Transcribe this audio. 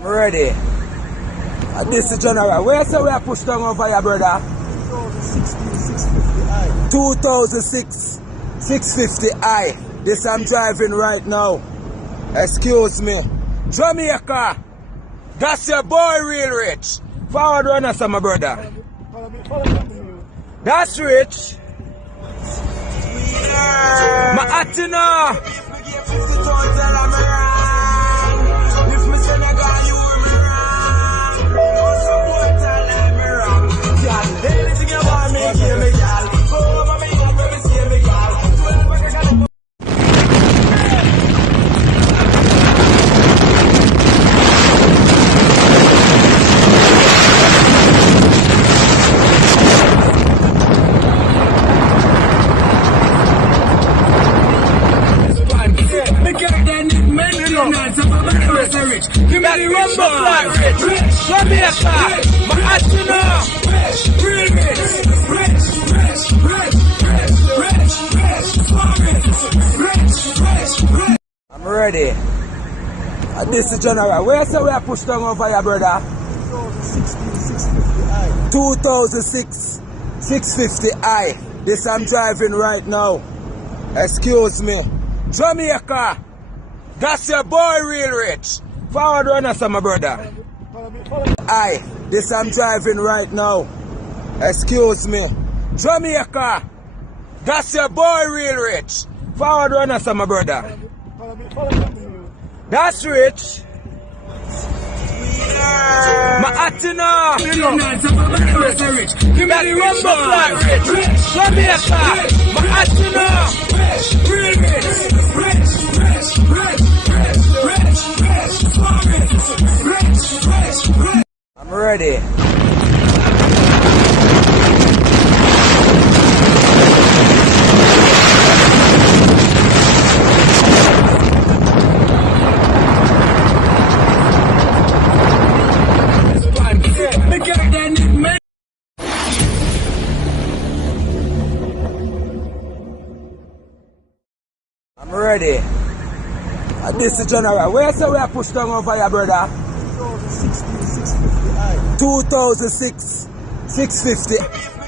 I'm ready. This is General. Where say we are pushed down over here, brother? 2006 650i. This I'm driving right now. Excuse me. Jamaica. That's your boy real rich. Forward runner, my brother. That's rich. My Atina. Give me the rumble flat rich. Jamaica, my Atina, real rich. I'm ready. This is General. Where say we are pushed down over here, brother? 2006 650i. This I'm driving right now. Excuse me. Jamaica. That's your boy real rich. Forward runner, my brother. This I'm driving right now. Excuse me. Jamaica. That's your boy real rich. Forward runner, my brother. That's rich. My Atina. Give me the rumble flat rich. Jamaica, my Atina, real rich. I'm ready. I'm ready. This is General. Where say we are pushed down over here, brother? 2006 650i.